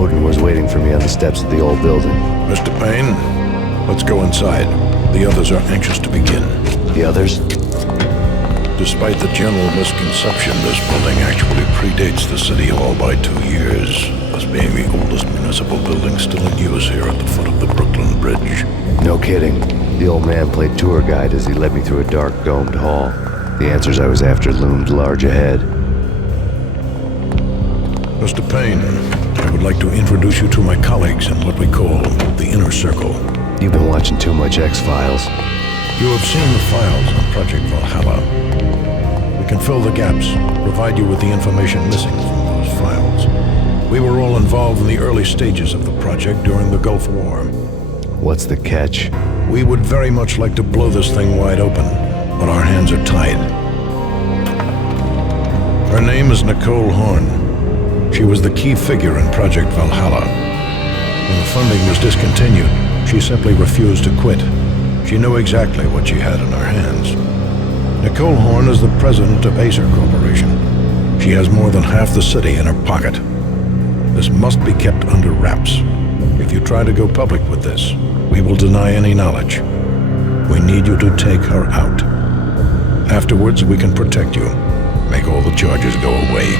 Woden was waiting for me on the steps of the old building. Mr. Payne, let's go inside. The others are anxious to begin. The others? Despite the general misconception, this building actually predates the City Hall by 2 years, thus being the oldest municipal building still in use here at the foot of the Brooklyn Bridge. No kidding. The old man played tour guide as he led me through a dark, domed hall. The answers I was after loomed large ahead. Mr. Payne, I would like to introduce you to my colleagues in what we call the Inner Circle. You've been watching too much X-Files. You have seen the files on Project Valhalla. We can fill the gaps, provide you with the information missing from those files. We were all involved in the early stages of the project during the Gulf War. What's the catch? We would very much like to blow this thing wide open, but our hands are tied. Her name is Nicole Horn. She was the key figure in Project Valhalla. When the funding was discontinued, she simply refused to quit. She knew exactly what she had in her hands. Nicole Horn is the president of Acer Corporation. She has more than half the city in her pocket. This must be kept under wraps. If you try to go public with this, we will deny any knowledge. We need you to take her out. Afterwards, we can protect you. Make all the charges go away.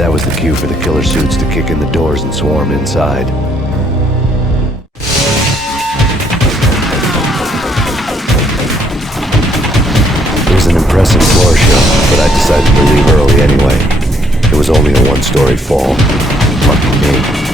That was the cue for the killer suits to kick in the doors and swarm inside. It was an impressive floor show, but I decided to leave early anyway. It was only a one-story fall. Lucky me.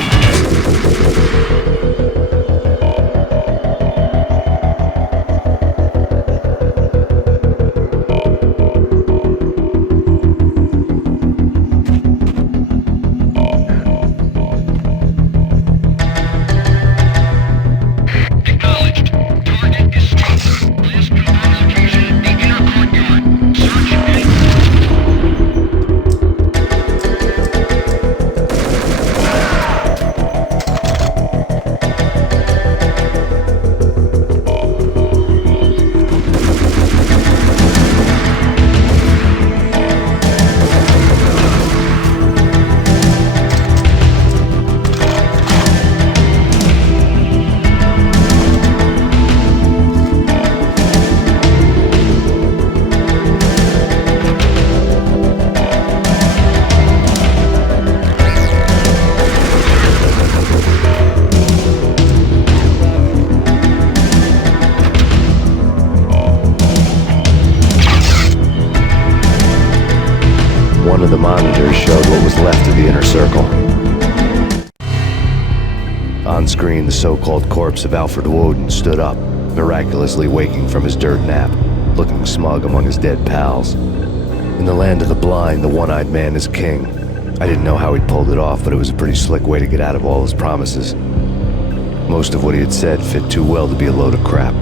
One of the monitors showed what was left of the Inner Circle. On screen, the so-called corpse of Alfred Woden stood up, miraculously waking from his dirt nap, looking smug among his dead pals. In the land of the blind, the one-eyed man is king. I didn't know how he pulled it off, but it was a pretty slick way to get out of all his promises. Most of what he had said fit too well to be a load of crap.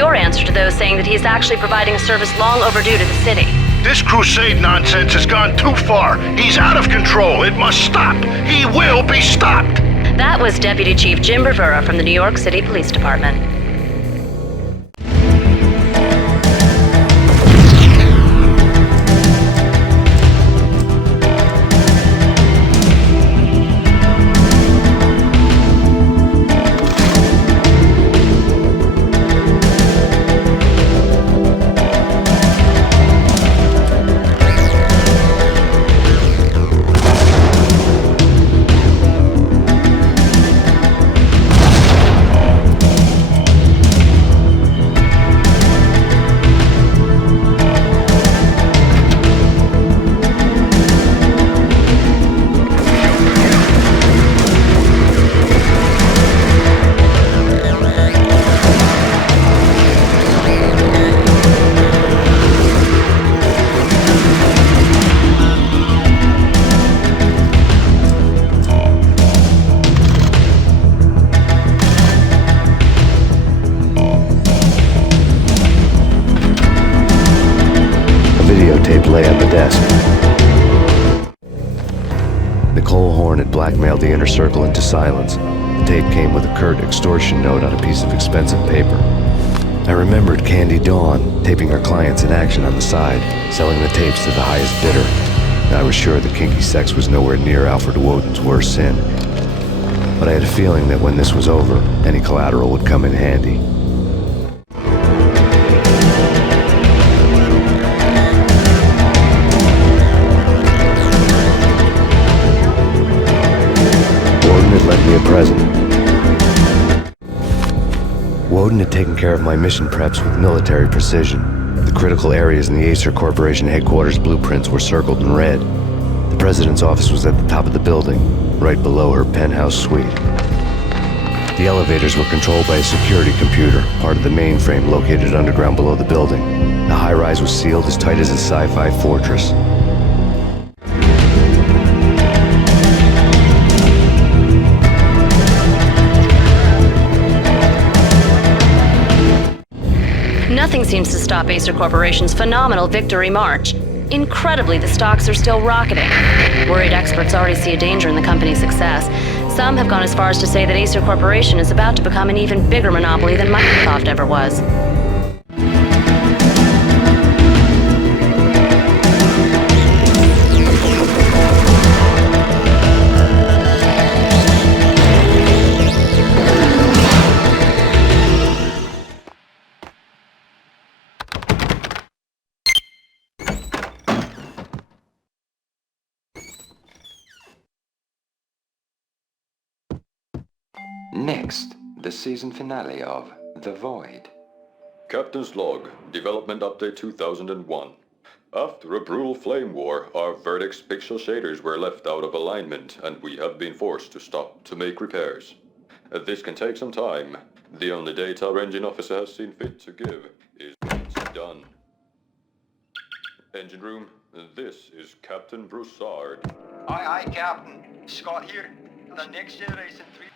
your answer to those saying that he is actually providing a service long overdue to the city? This crusade nonsense has gone too far. He's out of control. It must stop. He will be stopped. That was Deputy Chief Jim Bravura from the New York City Police Department. Lay on the desk. Nicole Horn had blackmailed the inner circle into silence. The tape came with a curt extortion note on a piece of expensive paper. I remembered Candy Dawn taping her clients in action on the side, selling the tapes to the highest bidder. I was sure that kinky sex was nowhere near Alfred Woden's worst sin. But I had a feeling that when this was over, any collateral would come in handy. Lent me a present. Woden had taken care of my mission preps with military precision. The critical areas in the Acer Corporation headquarters blueprints were circled in red. The president's office was at the top of the building, right below her penthouse suite. The elevators were controlled by a security computer, part of the mainframe located underground below the building. The high-rise was sealed as tight as a sci-fi fortress. Nothing seems to stop Acer Corporation's phenomenal victory march. Incredibly, the stocks are still rocketing. Worried experts already see a danger in the company's success. Some have gone as far as to say that Acer Corporation is about to become an even bigger monopoly than Microsoft ever was. Next, the season finale of The Void. Captain's Log, Development Update 2001. After a brutal flame war, our Verdict's pixel shaders were left out of alignment, and we have been forced to stop to make repairs. This can take some time. The only date our engine officer has seen fit to give is when it's done. Engine room, this is Captain Broussard. Aye, Captain. Scott here. The next generation 3...